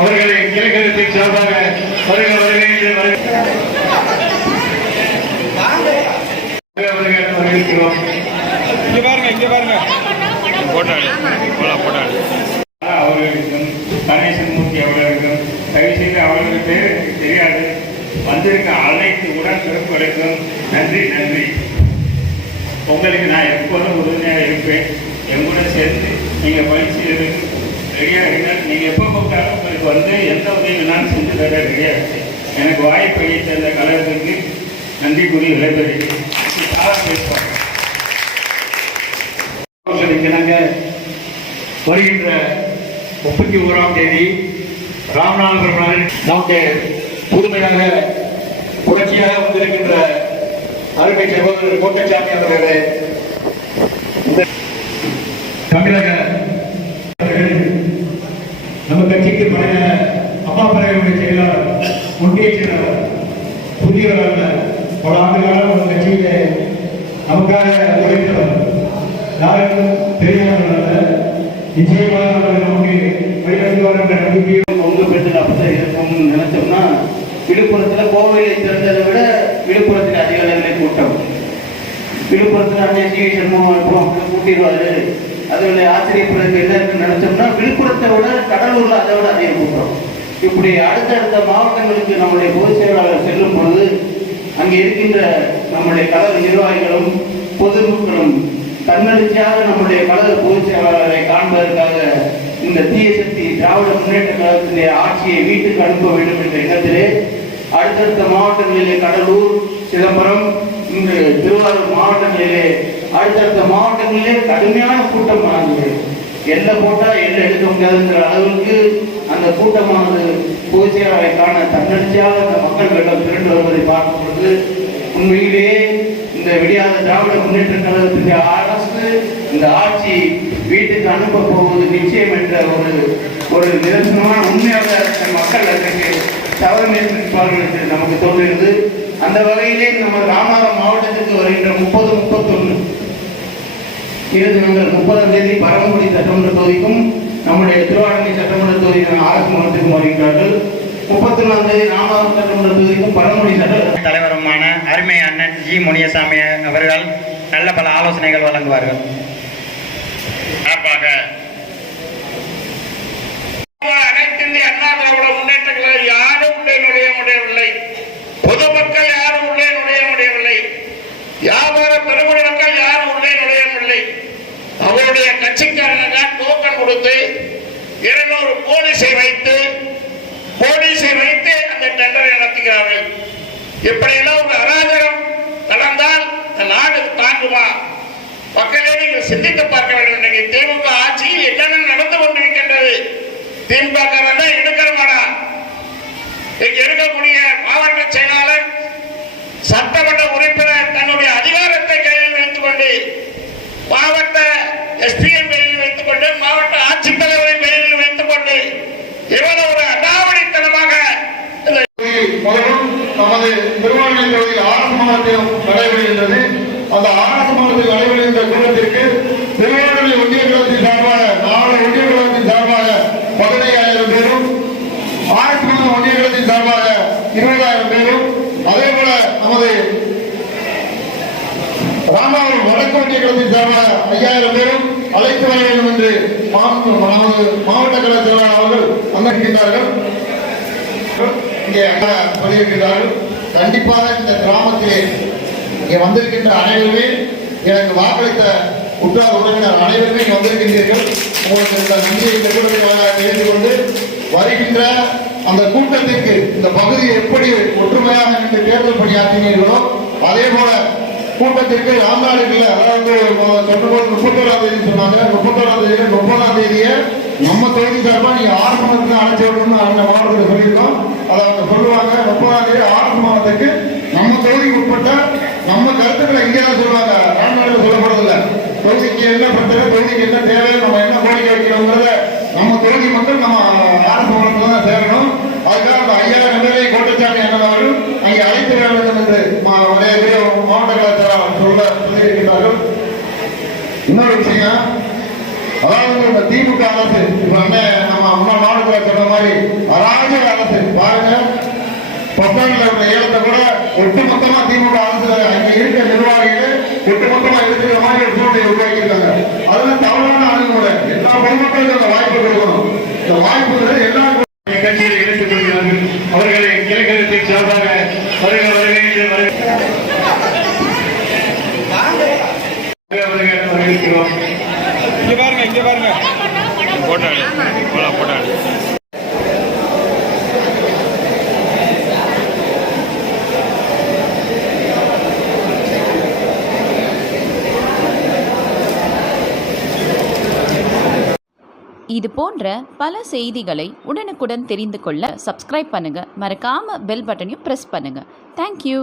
அவர்களை கிழக்கத்தின் சார்பாக வரவேற்கிறோம். அவர்களுக்கும் கணேசன் மூர்த்தி அவர்களுக்கும் தயவு செய்து அவர்களுக்கு பேர் எனக்கு தெரியாது. வந்திருக்க அனைத்து உடன்பிறப்புகளுக்கும் நன்றி நன்றி. உங்களுக்கு நான் எப்போதும் உறுதுணையாக இருப்பேன். எங்களுடன் சேர்ந்து நீங்கள் பயிற்சி ரெடியாக இருந்தால் நீங்கள் எப்போ கூப்பிட்டாலும் உங்களுக்கு வந்து எந்த உதவினாலும் செஞ்சு தர ரெடியாக இருக்கு. எனக்கு வாய்ப்பை தந்த கழகத்திற்கு நன்றி கூறி விளைபெறுகிறேன். பேசுவாங்க வருகின்ற 31ஆம் தேதி ராமநாதபுரம் நகரில் நமக்கு புதுமையாக புரட்சியாக வந்திருக்கின்ற அருமை சகோதரர் கோட்டச்சாமி அவர்களே, தமிழக நம்ம கட்சிக்கு பழைய அம்மா பழைய செயலாளர் ஒன்றிய செயலாளர் புதியவரான பல ஆண்டுகளாக நம்ம கட்சியிலே நமக்காக உழைத்தவர் யாருக்கும் தெரியாதவர்கள் நிச்சயமாக அவர்கள் நமக்கு வழிநடத்துவார் என்ற நம்பிக்கையும் உங்க பெற்ற அப்படி இருக்கும்னு நினைச்சோம்னா விழுப்புரத்தில் கோவிலை திறந்ததை விட விழுப்புரத்தில் அதிக அளவில் கூட்டம். விழுப்புரத்தில் அண்ணே சி சண்முகம் கூட்டிடுவாரு. அதில் ஆச்சரியப்படுறதுக்கு என்ன இருக்குன்னு நினைச்சோம்னா விழுப்புரத்தை விட கடலூர்ல அதை விட அதிக கூட்டம். இப்படி அடுத்தடுத்த மாவட்டங்களுக்கு நம்முடைய பொதுச் செயலாளர் செல்லும் பொழுது அங்கே இருக்கின்ற நம்முடைய கழக நிர்வாகிகளும் பொதுமக்களும் தன்னெழுச்சியாக நம்முடைய கழக பொதுச் செயலாளரை காண்பதற்காக இந்த தீய சக்தி திராவிட முன்னேற்ற கழகத்தினுடைய ஆட்சியை வீட்டுக்கு அனுப்ப வேண்டும் என்ற எண்ணத்திலே அடுத்தடுத்த மாவட்டங்களிலே கடலூர், சிதம்பரம், இன்று திருவாரூர் மாவட்டங்களிலே அடுத்தடுத்த மாவட்டங்களிலே கடுமையான கூட்டம் வழங்குகிறது. எல்லை போட்டா எல்லை எடுக்க முடியாதுங்கிற அளவுக்கு அந்த கூட்டமானது பொதுச் செயலாளரை காண தன்னெழுச்சியாக அந்த மக்கள் வெள்ளம் திரண்டு வருவதை பார்க்கும் பொழுது உண்மையிலேயே இந்த விடியாத திராவிட முன்னேற்ற கழகத்தினுடைய அரசு இந்த ஆட்சி வீட்டுக்கு அனுப்ப போவது நிச்சயம் என்ற ஒரு நிதர்சனமான உண்மையாக மக்கள் அதற்கு தவறுமைப்பார்கள் என்று நமக்கு தோன்றுகிறது. அந்த வகையிலே நம்ம ராமநாதபுரம் மாவட்டத்திற்கு வருகின்ற 30, 31 தினங்கள் 30ஆம் தேதி பரமக்குடி சட்டமன்ற தொகுதிக்கும் நம்முடைய திருவாரூர் சட்டமன்ற தொகுதிக்கான அரசு மன்றத்திற்கும் வருகின்றார்கள். 31ஆம் தேதி ராமநாதபுரம் சட்டமன்ற தொகுதிக்கும் பரமக்குடி சட்ட தலைவருமான அருமை அண்ணன் ஜி முனியசாமி அவர்கள் நல்ல பல ஆலோசனைகள் வழங்குவார்கள். அனைத்து இந்திய அண்ணா திராவிட முன்னேற்ற கழகம் யாரும் உள்ளே நுழைய முடியவில்லை. பொதுமக்கள் யாரும் உள்ளே நுழைய முடியவில்லை. வியாபார பெருமுறை மக்கள் யாரும் உள்ளே நுழையவில்லை. அவருடைய கட்சிக்காரங்க டோக்கன் கொடுத்து 200 போலீஸை வைத்து அந்த டெண்டரை நடத்துகிறார்கள். இப்படியெல்லாம் ஒரு அராஜகம் நடந்தால் நாடு தாங்குமா? மக்களே நீங்கள் சிந்தித்து பார்க்க வேண்டும். இன்னைக்கு திமுக ஆட்சியில் என்னென்ன நடந்து கொண்டிருக்கின்றது? திமுக எடுக்கிறமாடா இங்க இருக்கக்கூடிய மாவட்ட செயலாளர், சட்டமன்ற உறுப்பினர் தன்னுடைய அதிகாரத்தை கையில் வைத்துக் கொண்டு மாவட்ட எஸ்பிஎம் கையில் வைத்துக் கொண்டு மாவட்ட ஆட்சித்தலைவரை கையில் வைத்துக் கொண்டு இவ்வளவு ஒரு அடாவடித்தனமாக நமது திருவாரூர் தொகுதியில் ஆரம்ப மாவட்டம் நடைபெறுகின்றது. அந்த ஆரம்ப மாவட்டத்தில் நடைபெறுகின்ற கூட்டத்திற்கு திருவாரூர் ஒன்றிய கழகத்தின் சார்பாக 4 ஒன்றிய கழகத்தின் சார்பாக 15,000 பேரும், ஆரம்ப ஒன்றிய கழகத்தின் சார்பாக 20,000 பேரும், அதே போல நமது ராமநாதபுரம் வடக்கு ஒன்றிய கழகத்தின் சார்பாக 5,000 பேரும் அழைத்து வர வேண்டும் என்று மாவட்ட கழக செயலாளர் அவர்கள் அமர்கின்றார்கள். இங்கே சொல்லியிருக்கிறார்கள். கண்டிப்பாக இந்த கிராமத்திலே இங்கே வந்திருக்கின்ற அனைவருமே, எனக்கு வாக்களித்த உற்றார் உறவினர் அனைவருமே வந்திருக்கின்றீர்கள். உங்களுக்கு இந்த நன்றியை இந்த கூட்டத்தை தெரிந்து கொண்டு வருகின்ற அந்த கூட்டத்திற்கு இந்த பகுதியை எப்படி ஒற்றுமையாக நின்று தேர்தல் பணியாற்றினீர்களோ அதே போல கூட்டத்திற்கு ராம்நாடுகள், அதாவது சொல்லும்போது 31ஆம் தேதி சொன்னாங்க. 31ஆம் தேதி 30ஆம் தேதியை நம்ம தொகுதி சார்பாக நீங்க ஆரம்பத்துக்கு அழைச்சி விடணும்னு அந்த மாவட்டத்தில் சொல்லியிருக்கோம். அதை அவங்க சொல்லுவாங்க. 30ஆம் தேதி ஆரம்ப மாவட்டத்துக்கு நம்ம தொகுதிக்கு உட்பட்ட நம்ம கருத்துக்களை இங்கே தான் சொல்லுவாங்க. ராம்நாடுகள் சொல்லப்படுறதில்லை. தொகுதிக்கு என்ன பிரச்சனை, தொகுதிக்கு என்ன தேவை, நம்ம என்ன கோரிக்கை வைக்கிறோங்கிறத நம்ம தொகுதி மக்கள் நம்ம ஆரம்ப மாவட்டத்தில் தான் சேரணும். அதுக்காக அந்த 5,000 பேரை கோட்டச்சாமி அண்ணாவர்கள் அங்கே அழைத்து வர வேண்டும் என்று மாவட்ட கலாச்சாரம் சொல்லியிருக்கிறார்கள். இன்னொரு விஷயம், அதாவது இந்த திமுக அரசு இப்ப நம்ம முன்னாள் மாவட்டத்தில் சொன்ன மாதிரி ஒட்டுமொத்தமா திமுக அரசு அங்க இருக்க நிர்வாகிகள் ஒட்டுமொத்தமா இருக்கிற மாதிரி ஒரு சூழ்நிலை உருவாக்கியிருக்காங்க. அதெல்லாம் தவறான அணுகுமுறை. எல்லா பொதுமக்களுக்கும் அந்த வாய்ப்பு கொடுக்கணும். இந்த வாய்ப்புகளை எல்லா கட்சியில் இணைத்துக் கொள்கிறார்கள். அவர்களை கிழக்கத்தின் சார்பாக வருக வருக என்று வரவேற்கிறோம். இங்க பாருங்க போட்டாடு போட்டாடு. இது போன்ற பல செய்திகளை உடனுக்குடன் தெரிந்து கொள்ள சப்ஸ்கிரைப் பண்ணுங்க. மறக்காம பெல் பட்டனையும் பிரஸ் பண்ணுங்க. தேங்க்யூ.